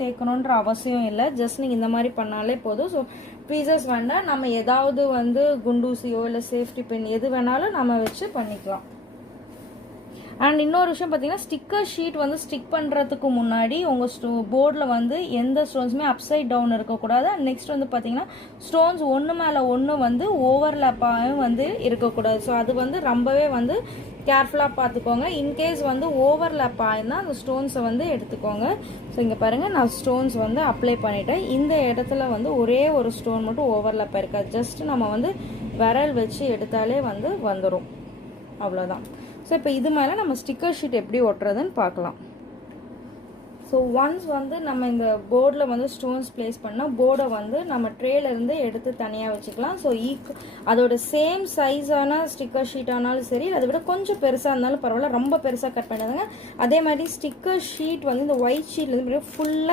தேய்க்கணுன்ற அவசியம் இல்லை. ஜஸ்ட் நீங்கள் இந்த மாதிரி பண்ணாலே போதும். ஸோ ட்வீசர்ஸ் வேண்டாம், நம்ம ஏதாவது வந்து குண்டூசியோ இல்லை சேஃப்டி பின் எது வேணாலும் நம்ம வச்சு பண்ணிக்கலாம். அண்ட் இன்னொரு விஷயம் பார்த்தீங்கன்னா, ஸ்டிக்கர் ஷீட் வந்து ஸ்டிக் பண்ணுறதுக்கு முன்னாடி உங்கள் போர்டில் வந்து எந்த ஸ்டோன்ஸுமே அப்சைட் டவுன் இருக்கக்கூடாது. அண்ட் நெக்ஸ்ட் வந்து பார்த்தீங்கன்னா, ஸ்டோன்ஸ் ஒன்று மேலே ஒன்று வந்து ஓவர்லேப்பாகவும் வந்து இருக்கக்கூடாது. ஸோ அது வந்து ரொம்பவே வந்து கேர்ஃபுல்லாக பார்த்துக்கோங்க. இன்கேஸ் வந்து ஓவர்லேப் ஆயிருந்தால் அந்த ஸ்டோன்ஸை வந்து எடுத்துக்கோங்க. ஸோ இங்கே பாருங்கள், நான் ஸ்டோன்ஸ் வந்து அப்ளை பண்ணிட்டேன். இந்த இடத்துல வந்து ஒரே ஒரு ஸ்டோன் மட்டும் ஓவர்லேப் இருக்காது. ஜஸ்ட் நம்ம வந்து விரல் வச்சு எடுத்தாலே வந்து வந்துடும், அவ்வளோதான். ஸோ இப்போ இது மேலே நம்ம ஸ்டிக்கர் ஷீட் எப்படி ஒட்டுறதுன்னு பார்க்கலாம். ஸோ ஒன்ஸ் வந்து நம்ம இந்த போர்டில் வந்து ஸ்டோன்ஸ் ப்ளேஸ் பண்ணால் போர்டை வந்து நம்ம ட்ரேலேருந்து எடுத்து தனியாக வச்சுக்கலாம். ஸோ அதோட சேம் சைஸான ஸ்டிக்கர் ஷீட் ஆனாலும் சரி, அதை விட கொஞ்சம் பெருசாக இருந்தாலும் பரவாயில்ல, ரொம்ப பெருசாக கட் பண்ணிடுங்க. அதே மாதிரி ஸ்டிக்கர் ஷீட் வந்து இந்த ஒயிட் ஷீட்லேருந்து ஃபுல்லாக